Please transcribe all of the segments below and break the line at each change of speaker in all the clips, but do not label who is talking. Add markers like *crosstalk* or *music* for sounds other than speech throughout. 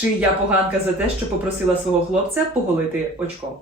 чи я поганка за те, що попросила свого хлопця поголити очко.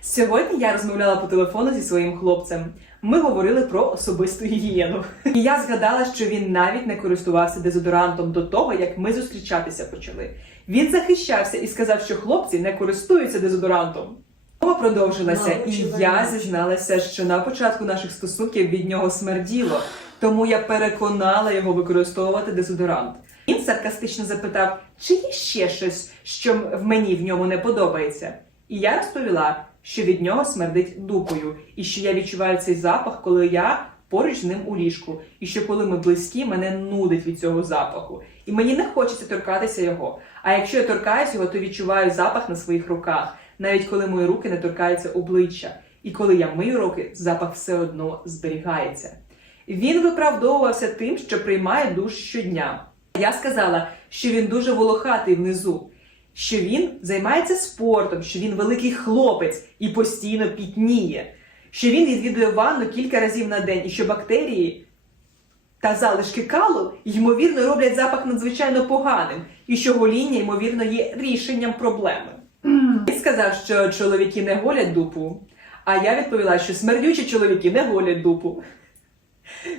Сьогодні я розмовляла по телефону зі своїм хлопцем. Ми говорили про особисту гігієну. *laughs* І я згадала, що він навіть не користувався дезодорантом до того, як ми зустрічатися почали. Він захищався і сказав, що хлопці не користуються дезодорантом. Мова продовжилася, і я зізналася, що на початку наших стосунків від нього смерділо, тому я переконала його використовувати дезодорант. Він саркастично запитав, чи є ще щось, що в мені в ньому не подобається. І я розповіла, що від нього смердить дупою, і що я відчуваю цей запах, коли я поруч з ним у ліжку, і що коли ми близькі, мене нудить від цього запаху. І мені не хочеться торкатися його. А якщо я торкаюсь його, то відчуваю запах на своїх руках, навіть коли мої руки не торкаються обличчя. І коли я мию руки, запах все одно зберігається. Він виправдовувався тим, що приймає душ щодня. Я сказала, що він дуже волохатий внизу, що він займається спортом, що він великий хлопець і постійно пітніє, що він відвідує ванну кілька разів на день і що бактерії та залишки калу, ймовірно, роблять запах надзвичайно поганим, і що гоління, ймовірно, є рішенням проблеми. Він сказав, що чоловіки не голять дупу, а я відповіла, що смердючі чоловіки не голять дупу.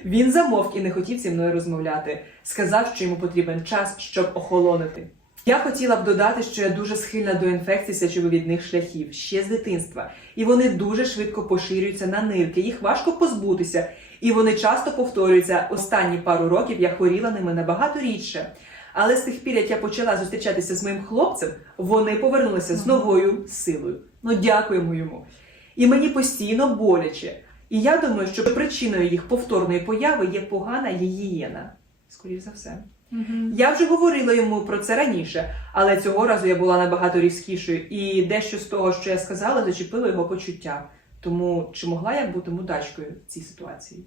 Він замовк і не хотів зі мною розмовляти. Сказав, що йому потрібен час, щоб охолонити. Я хотіла б додати, що я дуже схильна до інфекцій сечовивідних шляхів ще з дитинства, і вони дуже швидко поширюються на нирки, їх важко позбутися, і вони часто повторюються. Останні пару років я хворіла ними набагато рідше. Але з тих пір, як я почала зустрічатися з моїм хлопцем, вони повернулися з новою силою. Ну, дякуємо йому. І мені постійно боляче. І я думаю, що причиною їх повторної появи є погана гігієна. Скоріше за все. Я вже говорила йому про це раніше, але цього разу я була набагато різкішою, і дещо з того, що я сказала, зачепило його почуття. Тому чи могла я бути мудачкою в цій ситуації?